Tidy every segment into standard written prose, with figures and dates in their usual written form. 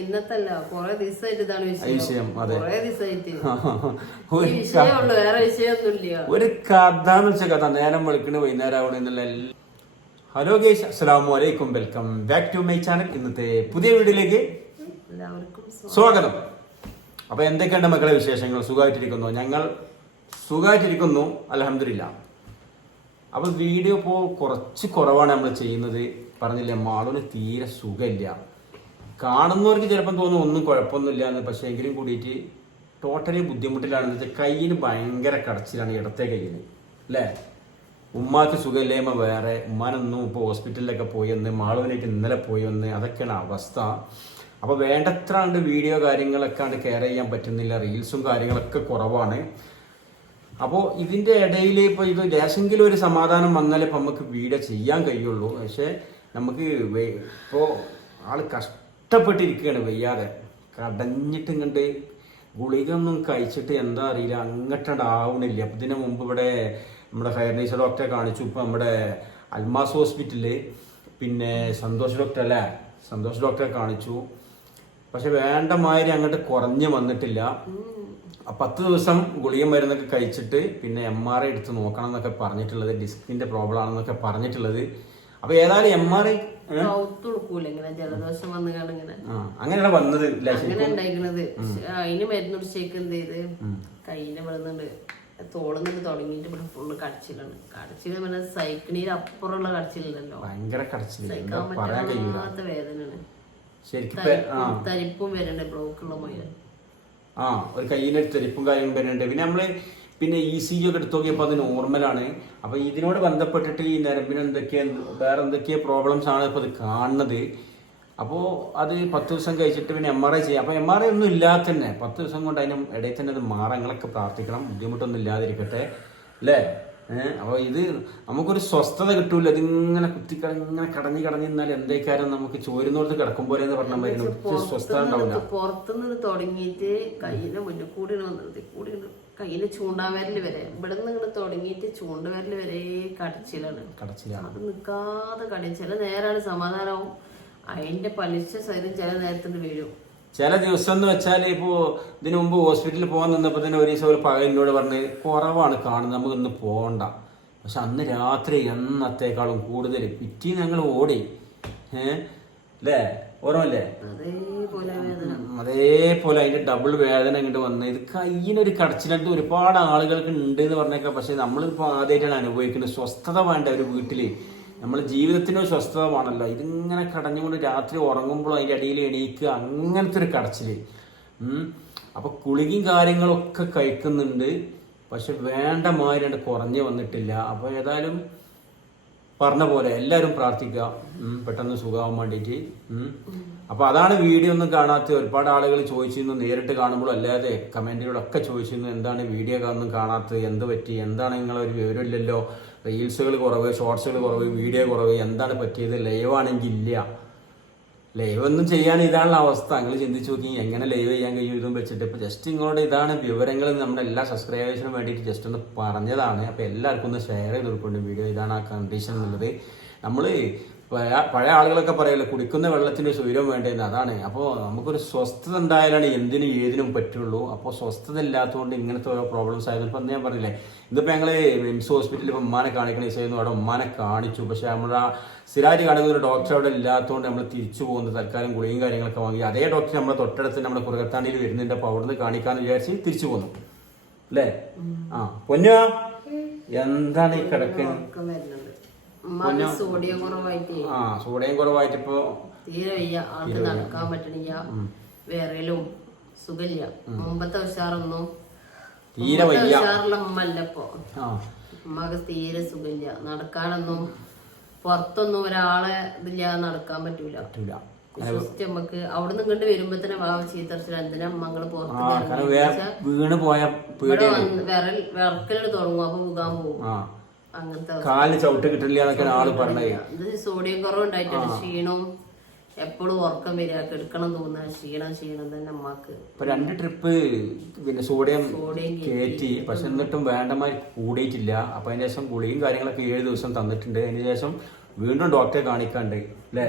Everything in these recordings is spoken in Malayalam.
ഇന്നത്തല്ല കൊറേ ദിവസമായിട്ട് ഇതാണ് വിഷയം. ഒരു കഥ എന്ന് വെച്ച കഥ നേരം വെളുക്കണ വൈകുന്നേരം ആവണെന്നുള്ള. ഹലോ ഗൈസ്, അസ്സലാമു അലൈക്കും, welcome back to my channel. ഇന്നത്തെ പുതിയ വീഡിയോയിലേക്ക് സ്വാഗതം. അപ്പൊ എന്തൊക്കെയുണ്ട് മക്കളെ വിശേഷങ്ങൾ? സുഖമായിട്ടിരിക്കുന്നു? ഞങ്ങൾ സുഖമായിട്ടിരിക്കുന്നു, അൽഹംദുലില്ലാ. അപ്പൊ വീഡിയോ ഇപ്പോ കുറച്ച് കുറവാണ് നമ്മൾ ചെയ്യുന്നത്. പറഞ്ഞില്ലേ, മാളൂന് തീരെ സുഖമില്ല. കാണുന്നവർക്ക് ചിലപ്പം തോന്നും ഒന്നും കുഴപ്പമൊന്നുമില്ല എന്ന്. പക്ഷെ എങ്കിലും കൂടിയിട്ട് ടോട്ടലി ബുദ്ധിമുട്ടിലാണെന്ന് വെച്ചാൽ കയ്യിന് ഭയങ്കര കടച്ചിലാണ്, ഇടത്തെ കയ്യിന് അല്ലേ. ഉമ്മാക്ക് സുഖമില്ലായ്മ വേറെ, ഉമ്മാനൊന്നും ഇപ്പോൾ ഹോസ്പിറ്റലിലൊക്കെ പോയി വന്ന്, മാളൂനായിട്ട് ഇന്നലെ പോയി വന്ന്, അതൊക്കെയാണ് അവസ്ഥ. അപ്പോൾ വേണ്ടത്ര ഉണ്ട് വീഡിയോ കാര്യങ്ങളൊക്കെ ഉണ്ട് കെയർ ചെയ്യാൻ പറ്റുന്നില്ല. റീൽസും കാര്യങ്ങളൊക്കെ കുറവാണ്. അപ്പോൾ ഇതിൻ്റെ ഇടയിൽ ഇപ്പോൾ ഇത് ലേശെങ്കിലും ഒരു സമാധാനം വന്നാലേ ഇപ്പം നമുക്ക് വീഡിയോ ചെയ്യാൻ കഴിയുള്ളൂ. പക്ഷേ നമുക്ക് ഇപ്പോൾ ആൾ കഷ്ടപ്പെട്ടിരിക്കുകയാണ്, വയ്യാതെ കടഞ്ഞിട്ട് ഇങ്ങോട്ട് ഗുളിക ഒന്നും കഴിച്ചിട്ട് എന്താ അറിയില്ല, അങ്ങോട്ടാവണില്ല. അപ്പം ഇതിനു മുമ്പ് ഇവിടെ നമ്മുടെ ഫയർനീസ് ഡോക്ടറെ കാണിച്ചു. ഇപ്പം നമ്മുടെ അൽമാസ് ഹോസ്പിറ്റലിൽ പിന്നെ സന്തോഷ് ഡോക്ടർ അല്ലേ, സന്തോഷ് ഡോക്ടറെ കാണിച്ചു. പക്ഷെ വേണ്ട മാതിരി അങ്ങോട്ട് കുറഞ്ഞ് വന്നിട്ടില്ല. 10 ദിവസം ഗുളിക മരുന്നൊക്കെ കഴിച്ചിട്ട് പിന്നെ MRI എടുത്ത് നോക്കണം എന്നൊക്കെ പറഞ്ഞിട്ടുള്ളത്. ഡിസ്കിന്റെ പ്രോബ്ലം ആണെന്നൊക്കെ പറഞ്ഞിട്ടുള്ളത്. അപ്പൊ ഏതായാലും MRI ജലദോഷം അങ്ങനെയാണ് വന്നത്. അതിന് മരുന്ന് കുടിച്ചേക്ക് എന്ത് ചെയ്ത് കയ്യിന് വിടുന്നുണ്ട്, തോളുന്നുണ്ട് തുടങ്ങിയിട്ട് ഇവിടെ ഫുള്ള് കടച്ചിലാണ്. കടച്ചില് പിന്നെ സൈക്കിളിന് അപ്പുറമുള്ള കടച്ചില്ലല്ലോ, ഭയങ്കര കടച്ചിൽ, സഹിക്കാൻ പറ്റാത്ത വേദനയാണ്. തരിപ്പും വരണ്ടേ, ബ്ലോക്കുള്ള മൊയില്. ഒരു കയ്യിന് തെരിപ്പും കാര്യങ്ങളും വരുന്നുണ്ട്. പിന്നെ നമ്മള് ECG ഒക്കെ എടുത്ത് നോക്കിയപ്പോൾ അത് നോർമലാണ്. അപ്പൊ ഇതിനോട് ബന്ധപ്പെട്ടിട്ട് ഈ നരമ്പിന് വേറെ എന്തൊക്കെയോ പ്രോബ്ലംസ് ആണ് ഇപ്പൊ അത് കാണുന്നത്. അപ്പോൾ അത് 10 ദിവസം കഴിച്ചിട്ട് പിന്നെ MRI ചെയ്യാം. അപ്പൊ MRI ഒന്നും ഇല്ലാതെ തന്നെ 10 ദിവസം കൊണ്ട് അതിനും ഇടയിൽ തന്നെ അത് മാറങ്ങളൊക്കെ പ്രാർത്ഥിക്കണം, ബുദ്ധിമുട്ടൊന്നും ഇല്ലാതിരിക്കട്ടെ അല്ലേ. അപ്പോൾ ഇത് നമുക്കൊരു സ്വസ്ഥത കിട്ടൂല. ഇതിങ്ങനെ ഇങ്ങനെ കടഞ്ഞ് നിന്നാൽ എന്തേക്കാരം നമുക്ക് ചോരുന്നോടത്ത് കിടക്കുമ്പോൾ എന്ന് പറഞ്ഞാൽ മരുന്ന് സ്വസ്ഥത ഉണ്ടാവില്ല. പുറത്തുനിന്ന് തുടങ്ങിയിട്ട് കയ്യിന്റെ മുന്നിൽ കൂടി കയ്യിന് ചൂണ്ടാവരല് വരെ, ഇവിടെ നിന്ന് ഇങ്ങനെ തുടങ്ങിയിട്ട് ചൂണ്ടുവരല് വരെ കടച്ചിലാണ്. അത് നിൽക്കാതെ ചില നേരാണ് സമാധാനവും, അതിന്റെ പലിശ സഹിതം ചില നേരത്തിന് വീഴും. ചില ദിവസം എന്ന് വെച്ചാൽ ഇപ്പോൾ ഇതിനു മുമ്പ് ഹോസ്പിറ്റലിൽ പോകാൻ നിന്നപ്പോൾ തന്നെ ഒരു ദിവസം ഒരു പകലിനോട് പറഞ്ഞ് കുറവാണ് കാണുന്നത്, നമുക്കൊന്ന് പോകണ്ട. പക്ഷെ അന്ന് രാത്രി എന്നത്തേക്കാളും കൂടുതൽ പിറ്റി ഞങ്ങൾ ഓടി. അല്ലേ, ഓർമ്മല്ലേ? അതേപോലെ അതിന്റെ ഡബിൾ വേദന ഇങ്ങോട്ട് വന്ന് ഇത് കയ്യിനൊരു കടച്ചിലത്ത് ഒരുപാട് ആളുകൾക്ക് ഉണ്ട് എന്ന് പറഞ്ഞേക്കാം. പക്ഷെ നമ്മളിപ്പോൾ ആദ്യമായിട്ടാണ് അനുഭവിക്കുന്നത്. സ്വസ്ഥത വേണ്ട ഒരു വീട്ടില്, നമ്മൾ ജീവിതത്തിന് ഒരു സ്വസ്ഥത വേണമല്ലോ. ഇതിങ്ങനെ കടഞ്ഞുകൊണ്ട് രാത്രി ഉറങ്ങുമ്പോൾ അതിൻ്റെ അടിയിൽ എണീക്കുക, അങ്ങനത്തെ ഒരു കടച്ചില്. അപ്പൊ ഗുളികയും കാര്യങ്ങളൊക്കെ കഴിക്കുന്നുണ്ട്, പക്ഷെ വേണ്ട മാതിരി കുറഞ്ഞു വന്നിട്ടില്ല. അപ്പൊ ഏതായാലും പറഞ്ഞ പോലെ എല്ലാവരും പ്രാർത്ഥിക്കുക പെട്ടെന്ന് സുഖമാവാൻ വേണ്ടിയിട്ട്. അപ്പൊ അതാണ് വീഡിയോ ഒന്നും കാണാത്ത ഒരുപാട് ആളുകൾ ചോദിച്ചിരുന്നു, നേരിട്ട് കാണുമ്പോൾ അല്ലാതെ കമന്റിലൂടെ ചോദിച്ചിരുന്നു, എന്താണ് വീഡിയോ ഒന്നും കാണാത്തത്, എന്ത് പറ്റി, എന്താണ് നിങ്ങളൊരു വിവരമില്ലല്ലോ, റീൽസുകൾ കുറവ്, ഷോർട്സുകൾ കുറവ്, വീഡിയോ കുറവ്, എന്താണ് പറ്റിയത്? ലൈവ് ആണെങ്കിൽ ഇല്ല. ലൈവ് ഒന്നും ചെയ്യാൻ ഇതാണുള്ള അവസ്ഥ. നിങ്ങൾ ചിന്തിച്ചു നോക്കി എങ്ങനെ ലൈവ് ചെയ്യാൻ കഴിയും ഇതും വെച്ചിട്ട്. ഇപ്പൊ ജസ്റ്റ് ഇങ്ങോട്ട് ഇതാണ് വിവരങ്ങൾ, നമ്മുടെ എല്ലാ സബ്സ്ക്രൈബേഴ്സിനും വേണ്ടിയിട്ട് ജസ്റ്റ് ഒന്ന് പറഞ്ഞതാണ്. അപ്പൊ എല്ലാവർക്കും ഒന്ന് ഷെയർ ചെയ്ത് കൊടുക്കേണ്ട വീഡിയോ. ഇതാണ് ആ കണ്ടീഷൻ എന്നുള്ളത്. നമ്മള് പഴയ ആളുകളൊക്കെ പറയല്ലോ, കുടിക്കുന്ന വെള്ളത്തിന്റെ സ്വൈരം വേണ്ടതെന്ന്. അതാണ്. അപ്പോൾ നമുക്കൊരു സ്വസ്ഥത ഉണ്ടായാലാണ് എന്തിനും ഏതിനും പറ്റുള്ളൂ. അപ്പോൾ സ്വസ്ഥത ഇല്ലാത്തതുകൊണ്ട് ഇങ്ങനത്തെ ഓരോ പ്രോബ്ലംസ് ആയിരുന്നു. ഇപ്പം ഞാൻ പറഞ്ഞില്ലേ, ഇതിപ്പോൾ ഞങ്ങൾ മിംസ് ഹോസ്പിറ്റലിൽ ഇപ്പം ഉമ്മാനെ കാണിക്കണ ദിവസമായിരുന്നു. അവിടെ ഉമ്മാനെ കാണിച്ചു. പക്ഷെ നമ്മുടെ സ്ഥിരമായിട്ട് കാണിക്കുന്ന ഒരു ഡോക്ടർ അവിടെ ഇല്ലാത്തതുകൊണ്ട് നമ്മൾ തിരിച്ചു പോകുന്നത്, തൽക്കാലം ഗുളിയും കാര്യങ്ങളൊക്കെ വാങ്ങി. അതേ ഡോക്ടർ നമ്മുടെ തൊട്ടടുത്ത് നമ്മുടെ കുറുകത്താണ്ടിയിൽ വരുന്നുണ്ട്. അപ്പോൾ അവിടുന്ന് കാണിക്കാന്ന് വിചാരിച്ച് തിരിച്ചു പോന്നു അല്ലേ. പൊന്നു എന്താണ് ഈ കിടക്കുന്നത്? സോഡിയം കുറവായിട്ട് ഇപ്പൊ തീരെ വയ്യ, ആൾക്ക് നടക്കാൻ പറ്റണില്ല, വിറയലും സുഖമില്ല. മുമ്പത്തെ ഉഷാറൊന്നും തീരെ ഉഷാറുള്ള ഉമ്മല്ലപ്പോ. ഉമ്മക്ക് തീരെ സുഖമില്ല, നടക്കാനൊന്നും പുറത്തൊന്നും ഒരാളെ ഇതില്ലാതെ നടക്കാൻ പറ്റൂല. വിശ്വസിച്ച് നമുക്ക് അവിടെ നിന്ന് ഇങ്ങോട്ട് വരുമ്പോ തന്നെ ഭാവം ചീത്തർച്ച എന്തിനാ മങ്ങള് പുറത്ത് വിറക്കല് തുടങ്ങും, അപ്പൊ മുഖാൻ പോകും. കാലിന് ചവിട്ട് കിട്ടില്ല എന്നൊക്കെ ആള് പറഞ്ഞത്. ഇത് സോഡിയം കുറവുണ്ടായിട്ടാണ് ക്ഷീണവും, എപ്പോഴും ഉറക്കം വരിക, എടുക്കണം തോന്നുക, ക്ഷീണം തന്നെ അമ്മക്ക്. ഇപ്പൊ 2 ട്രിപ്പ് പിന്നെ സോഡിയം കയറ്റി, പക്ഷെ എന്നിട്ടും വേണ്ടമായി കൂടിയിട്ടില്ല. അപ്പൊ അതിന് ശേഷം ഗുളിയും കാര്യങ്ങളൊക്കെ 7 ദിവസം തന്നിട്ടുണ്ട്. അതിന് ശേഷം വീണ്ടും ഡോക്ടറെ കാണിക്കാണ്ട് അല്ലേ.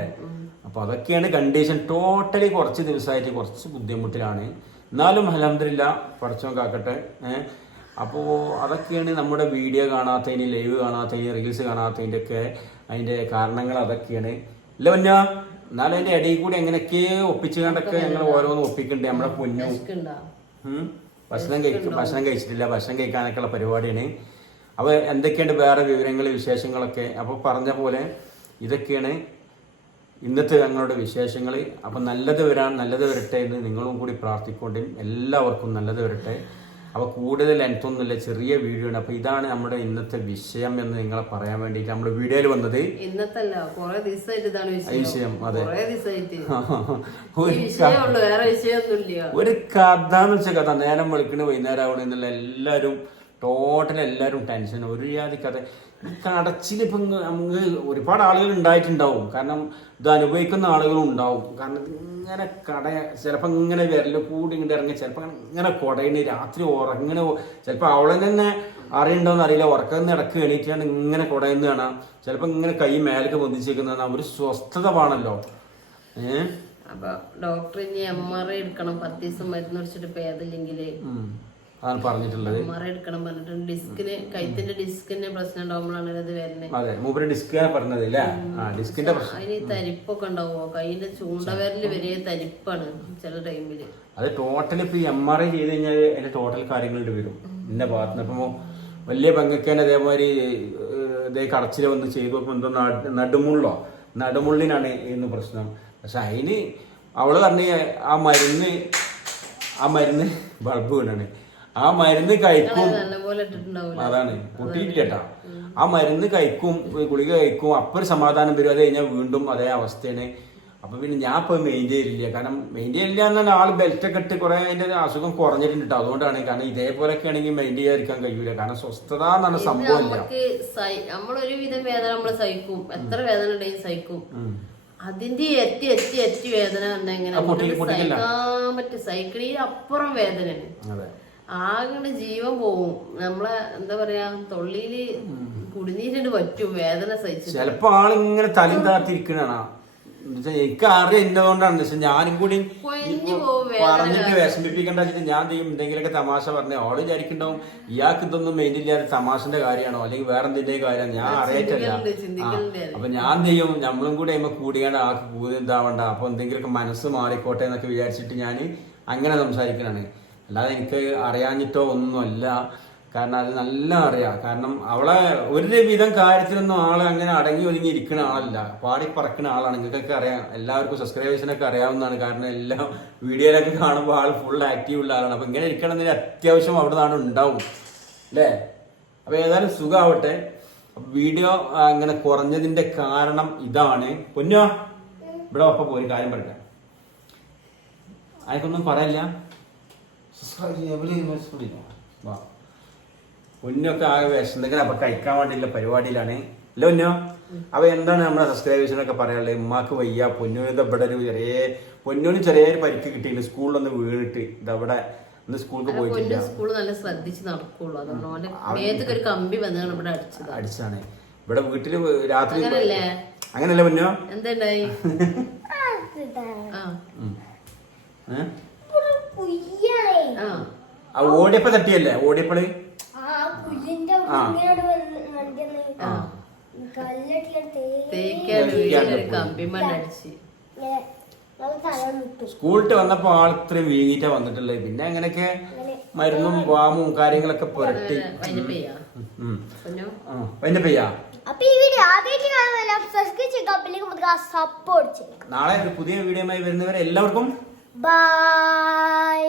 അപ്പോൾ അതൊക്കെയാണ് കണ്ടീഷൻ. ടോട്ടലി കുറച്ച് ദിവസമായിട്ട് കുറച്ച് ബുദ്ധിമുട്ടിലാണ്. എന്നാലും അൽഹംദുലില്ലാ പടച്ചോൻ കാക്കട്ടെ. അപ്പോൾ അതൊക്കെയാണ് നമ്മുടെ വീഡിയോ കാണാത്തതിന്, ലൈവ് കാണാത്തതിന്, റീൽസ് കാണാത്തതിൻ്റെ ഒക്കെ അതിൻ്റെ കാരണങ്ങൾ അതൊക്കെയാണ്. ഇല്ല പൊന്നോ, എന്നാലും അതിൻ്റെ ഇടയിൽ കൂടി എങ്ങനെയൊക്കെ ഒപ്പിച്ചു കണ്ടൊക്കെ ഞങ്ങൾ ഓരോന്ന് ഒപ്പിക്കുന്നുണ്ട്. നമ്മുടെ പൊന്നു ഭക്ഷണം കഴിച്ചിട്ടില്ല, ഭക്ഷണം കഴിക്കാനൊക്കെയുള്ള പരിപാടിയാണ്. അപ്പോൾ എന്തൊക്കെയുണ്ട് വേറെ വിവരങ്ങൾ, വിശേഷങ്ങളൊക്കെ. അപ്പോൾ പറഞ്ഞ പോലെ ഇതൊക്കെയാണ് ഇന്നത്തെ ഞങ്ങളുടെ വിശേഷങ്ങൾ. അപ്പം നല്ലത് വരട്ടെ എന്ന് നിങ്ങളും കൂടി പ്രാർത്ഥിക്കൊണ്ടും എല്ലാവർക്കും നല്ലത് വരട്ടെ. അപ്പോൾ കൂടുതൽ ലെങ്ത്തൊന്നുമില്ല, ചെറിയ വീഡിയോ ആണ്. അപ്പോൾ ഇതാണ് നമ്മുടെ ഇന്നത്തെ വിഷയം എന്ന് നിങ്ങളെ പറയാൻ വേണ്ടിയിട്ട് നമ്മുടെ വീഡിയോയിൽ വന്നത്. ഇന്നത്തല്ല, കുറെ ദിവസമായിട്ട് ഇതാണ് വിഷയം. അതെ, ഒരു കഥ എന്ന് വെച്ച കഥ. നേരം വെളുക്കണ വൈകുന്നേരം ആവണം എന്നുള്ള എല്ലാവരും എല്ലാവരും ടെൻഷൻ. ഒരു ജാതി കഥ. കടച്ചിൽ ഇപ്പം നമുക്ക് ഒരുപാട് ആളുകൾ ഉണ്ടായിട്ടുണ്ടാവും. കാരണം ഇത് അനുഭവിക്കുന്ന ആളുകളും ഉണ്ടാവും. കാരണം ഇങ്ങനെ ചിലപ്പോൾ ഇങ്ങനെ വിരൽ കൂടി ഇങ്ങോട്ട് ഇറങ്ങി, ചിലപ്പോൾ ഇങ്ങനെ കുടയിന് രാത്രി ഉറങ്ങനെ, ചിലപ്പോൾ അവളെ തന്നെ അറിയണ്ടോന്ന് അറിയില്ല, ഉറക്കം ഇടക്ക് എണീറ്റാണ് ഇങ്ങനെ കുടയുന്ന കാണാം. ചിലപ്പോൾ ഇങ്ങനെ കൈ മേലേക്ക് പൊന്തിച്ചേക്കുന്ന ഒരു സ്വസ്ഥത വേണമല്ലോ. അപ്പൊ ഡോക്ടർ ഇനി MRI എടുക്കണം, 10 ദിവസം മരുന്ന് കുടിച്ചിട്ട് ഭേദമില്ലെങ്കിൽ അതാണ് പറഞ്ഞിട്ടുള്ളത്. MRI എടുക്കണം പറഞ്ഞിട്ടുണ്ട്. ഡിസ്കിന്, കൈത്തിന്റെ ഡിസ്കിന് പ്രശ്നം ഉണ്ടാവുമ്പോഴാണ് ഇത് വരുന്നത്. അതെ, മൂപ്പര് ഡിസ്ക് പറഞ്ഞത് അല്ലേ? ഡിസ്കിന്റെ പ്രശ്നം. അതിന് തരിപ്പൊക്കെ ഉണ്ടാവുമോ? കൈയിന്റെ ചൂണ്ടവിരല് വരെ തരിപ്പാണ് ചില ടൈമില്. അത് ടോട്ടൽ ഇപ്പൊ MRI ചെയ്ത് കഴിഞ്ഞാൽ അതിന്റെ ടോട്ടൽ കാര്യങ്ങളുടെ വരും ഇന്ന ഭാഗത്തുനിന്ന്. ഇപ്പൊ വലിയ പങ്കക്കാൻ അതേമാതിരി ഇതേ കടച്ചിൽ വന്ന് ചെയ്തു നോക്കുമ്പോൾ എന്തോ നടുമുള്ളിനാണ് ഇന്ന് പ്രശ്നം. പക്ഷെ അതിന് അവള് പറഞ്ഞ ആ മരുന്ന് ബൾബ് വീണാണ്. ആ മരുന്ന് കഴിക്കും, അതാണ് പൊട്ടിയിട്ടില്ല. ആ മരുന്ന് കഴിക്കും, ഗുളിക കഴിക്കും, അപ്പോൾ സമാധാനം വരും. അത് കഴിഞ്ഞാൽ വീണ്ടും അതേ അവസ്ഥയാണ്. അപ്പൊ പിന്നെ ഞാൻ ഇപ്പൊ മെയിൻറ്റെയിൻ ചെയ്യില്ല. കാരണം മെയിൻറ്റെയിൻ ചെയ്യില്ല എന്നാൽ ആൾ ബെൽറ്റൊക്കെ ഇട്ട് കുറെ അതിന്റെ അസുഖം കുറഞ്ഞിട്ടുണ്ട് കേട്ടോ. അതുകൊണ്ടാണ്. കാരണം ഇതേപോലെയൊക്കെ ആണെങ്കിൽ മെയിൻറ്റെയിൻ ചെയ്യാതിരിക്കാൻ കഴിയൂല. കാരണം സ്വസ്ഥത എന്നാണ് സംഭവമില്ല. നമ്മളൊരു വിധം വേദന നമ്മള് സഹിക്കും, എത്ര വേദന ഉണ്ടെങ്കിൽ സഹിക്കും. അതിന്റെ എത്തി വേദന സഹിക്കാൻ പറ്റും. സൈക്കിളിൽ അപ്പുറം വേദനയാണ്. ആകെ ജീവൻ പോവും. നമ്മളെ എന്താ പറയാ, തൊള്ളിയില് കുടിനീരിട്ട് പറ്റും വേദന സഹിച്ചു. ചിലപ്പോ ആളിങ്ങനെ തലയും താത്തിരിക്കണ എനിക്ക് അറിയാം എന്നതുകൊണ്ടാണ്. പക്ഷെ ഞാനും കൂടി പറഞ്ഞിട്ട് വിഷമിപ്പിക്കേണ്ട വെച്ചിട്ട് ഞാൻ ചെയ്യും എന്തെങ്കിലുമൊക്കെ തമാശ പറഞ്ഞ ഓള് വിചാരിക്കണ്ടാവും ഇയാൾക്ക് ഇതൊന്നും മെയിൻ ഇല്ലാതെ തമാശന്റെ കാര്യമാണോ അല്ലെങ്കിൽ വേറെ എന്തിന്റെയും കാര്യമാണ് ഞാൻ അറിയിട്ടില്ല. അപ്പൊ ഞാൻ ചെയ്യും നമ്മളും കൂടി അതിമ്മ കൂടിയാണ്ട് ആൾക്ക് ഇതാവണ്ട, അപ്പൊ എന്തെങ്കിലുമൊക്കെ മനസ്സ് മാറിക്കോട്ടെ എന്നൊക്കെ വിചാരിച്ചിട്ട് ഞാൻ അങ്ങനെ സംസാരിക്കണാണ്. അല്ലാതെ എനിക്ക് അറിയാഞ്ഞിട്ടോ ഒന്നുമല്ല. കാരണം അത് നല്ല അറിയാം. കാരണം അവളെ ഒരുവിധം കാര്യത്തിലൊന്നും ആള് അങ്ങനെ അടങ്ങി ഒതുങ്ങി ഇരിക്കുന്ന ആളല്ല, പാടി പറക്കുന്ന ആളാണ്. നിങ്ങൾക്കൊക്കെ അറിയാം, എല്ലാവർക്കും സബ്സ്ക്രൈബേഴ്സിനൊക്കെ അറിയാവുന്നതാണ്. കാരണം എല്ലാം വീഡിയോയിലൊക്കെ കാണുമ്പോൾ ആൾ ഫുൾ ആക്റ്റീവ് ഉള്ള ആളാണ്. അപ്പൊ ഇങ്ങനെ ഇരിക്കണമെന്നതിന് അത്യാവശ്യം അവിടെ നിന്നാണ് ഉണ്ടാവും അല്ലേ? അപ്പൊ ഏതായാലും സുഖമാവട്ടെ. വീഡിയോ അങ്ങനെ കുറഞ്ഞതിന്റെ കാരണം ഇതാണ്. പൊന്നോ ഇവിടെ ഒപ്പം ഒരു കാര്യം പറയട്ടെ, ആർക്കൊന്നും പറയില്ല. പൊന്നൊക്കെ ആകെ വിശന്നെങ്കിൽ അപ്പൊ കഴിക്കാൻ വേണ്ടിയുള്ള പരിപാടിയിലാണ് അല്ല പൊന്നോ? അപ്പൊ എന്താണ് നമ്മുടെ സബ്സ്ക്രൈബേഴ്സിനൊക്കെ പറയാനുള്ളത്? ഉമ്മാക്ക് വയ്യ, പൊന്നൂന് ഇവിടെ പൊന്നൂന് ചെറിയൊരു പരിക്ക് കിട്ടിയില്ല, സ്കൂളിലൊന്ന് വീണിട്ട് ഇതവിടെ ഇന്ന് സ്കൂളിൽ പോയിട്ടില്ല. സ്കൂള് നല്ല ശ്രദ്ധിച്ച് നടക്കുള്ളൂ. അതുകൊണ്ട് ഒരു കമ്പി വന്നാണ് ഇവിടെ അടിച്ചാണ്. ഇവിടെ വീട്ടില് രാത്രി അങ്ങനല്ലേ പൊന്നോ? എന്തായി ഓടിയപ്പോ തട്ടിയല്ലേ? ഓടിയപ്പോള് സ്കൂളിട്ട് വന്നപ്പോ ആൾ ഇത്രയും വീങ്ങിട്ടാ വന്നിട്ടുള്ളത്. പിന്നെ അങ്ങനെയൊക്കെ മരുന്നും വാമും കാര്യങ്ങളൊക്കെ പുരട്ടി അതിന്റെ പെയ്യാ. നാളെ ഒരു പുതിയ വീഡിയോയുമായി വരുന്നവരെ എല്ലാവർക്കും ബൈ.